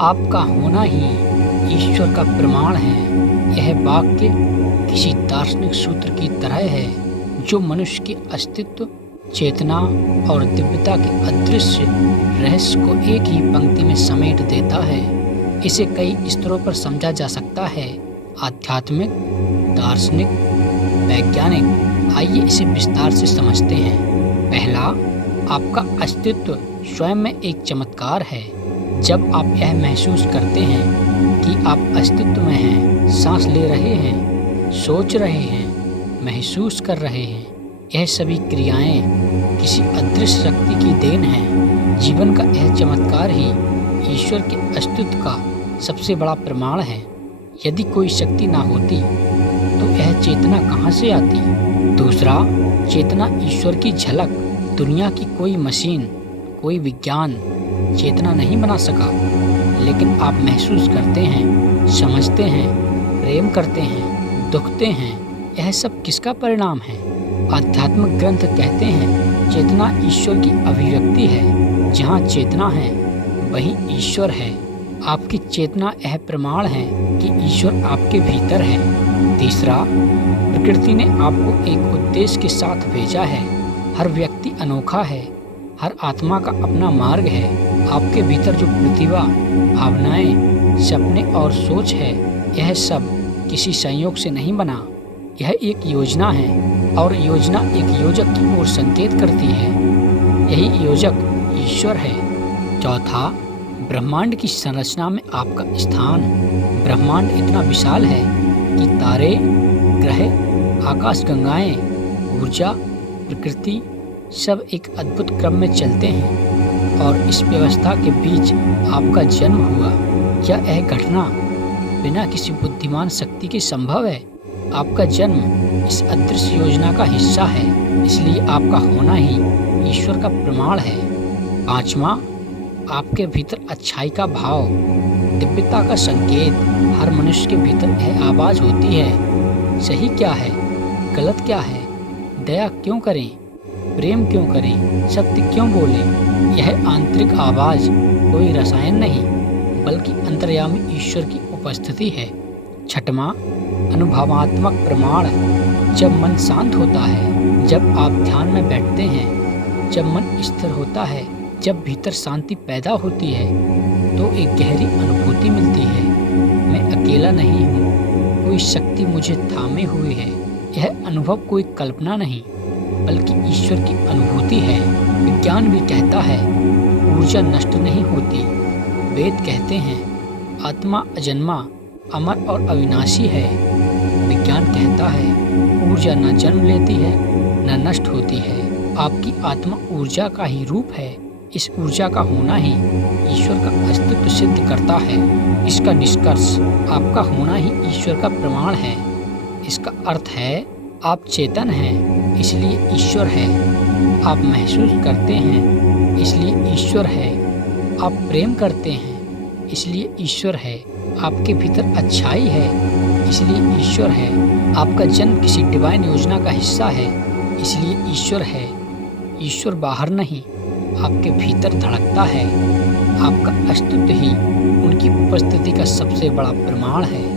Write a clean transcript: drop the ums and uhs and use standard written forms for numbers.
आपका होना ही ईश्वर का प्रमाण है। यह वाक्य किसी दार्शनिक सूत्र की तरह है जो मनुष्य के अस्तित्व, चेतना और दिव्यता के अदृश्य रहस्य को एक ही पंक्ति में समेट देता है। इसे कई स्तरों पर समझा जा सकता है: आध्यात्मिक, दार्शनिक, वैज्ञानिक। आइए इसे विस्तार से समझते हैं। पहला, आपका अस्तित्व स्वयं में एक चमत्कार है। जब आप यह महसूस करते हैं कि आप अस्तित्व में हैं, सांस ले रहे हैं, सोच रहे हैं, महसूस कर रहे हैं, यह सभी क्रियाएं किसी अदृश्य शक्ति की देन हैं। जीवन का यह चमत्कार ही ईश्वर के अस्तित्व का सबसे बड़ा प्रमाण है। यदि कोई शक्ति ना होती तो यह चेतना कहाँ से आती? दूसरा, चेतना ईश्वर की झलक। दुनिया की कोई मशीन, कोई विज्ञान चेतना नहीं बना सका, लेकिन आप महसूस करते हैं, समझते हैं, प्रेम करते हैं, दुखते हैं। यह सब किसका परिणाम है? आध्यात्मिक ग्रंथ कहते हैं चेतना ईश्वर की अभिव्यक्ति है। जहाँ चेतना है वहीं ईश्वर है। आपकी चेतना यह प्रमाण है कि ईश्वर आपके भीतर है। तीसरा, प्रकृति ने आपको एक उद्देश्य के साथ भेजा है। हर व्यक्ति अनोखा है, हर आत्मा का अपना मार्ग है। आपके भीतर जो प्रतिभा, भावनाएं, सपने और सोच है, यह सब किसी संयोग से नहीं बना। यह एक योजना है और योजना एक योजक की ओर संकेत करती है। यही योजक ईश्वर है। चौथा, ब्रह्मांड की संरचना में आपका स्थान। ब्रह्मांड इतना विशाल है कि तारे, ग्रह, आकाशगंगाएं, ऊर्जा, प्रकृति सब एक अद्भुत क्रम में चलते हैं और इस व्यवस्था के बीच आपका जन्म हुआ। क्या यह घटना बिना किसी बुद्धिमान शक्ति के संभव है? आपका जन्म इस अदृश्य योजना का हिस्सा है, इसलिए आपका होना ही ईश्वर का प्रमाण है। पांचवा, आपके भीतर अच्छाई का भाव, दिव्यता का संकेत। हर मनुष्य के भीतर यह आवाज़ होती है। सही क्या है, गलत क्या है, दया क्यों करें, प्रेम क्यों करें, सत्य क्यों बोलें? यह आंतरिक आवाज़ कोई रसायन नहीं, बल्कि अंतर्यामी ईश्वर की उपस्थिति है। छठवां, अनुभवात्मक प्रमाण। जब मन शांत होता है, जब आप ध्यान में बैठते हैं, जब मन स्थिर होता है, जब भीतर शांति पैदा होती है, तो एक गहरी अनुभूति मिलती है। मैं अकेला नहीं हूँ, कोई शक्ति मुझे थामे हुए है। यह अनुभव कोई कल्पना नहीं, बल्कि ईश्वर की अनुभूति है। विज्ञान भी कहता है ऊर्जा नष्ट नहीं होती। वेद कहते हैं आत्मा अजन्मा, अमर और अविनाशी है। विज्ञान कहता है ऊर्जा न जन्म लेती है, न नष्ट होती है। आपकी आत्मा ऊर्जा का ही रूप है। इस ऊर्जा का होना ही ईश्वर का अस्तित्व सिद्ध करता है। इसका निष्कर्ष आपका होना ही ईश्वर का प्रमाण है। इसका अर्थ है आप चेतन हैं, इसलिए ईश्वर है। आप महसूस करते हैं, इसलिए ईश्वर है। आप प्रेम करते हैं, इसलिए ईश्वर है। आपके भीतर अच्छाई है, इसलिए ईश्वर है। आपका जन्म किसी डिवाइन योजना का हिस्सा है, इसलिए ईश्वर है। ईश्वर बाहर नहीं, आपके भीतर धड़कता है। आपका अस्तित्व ही उनकी उपस्थिति का सबसे बड़ा प्रमाण है।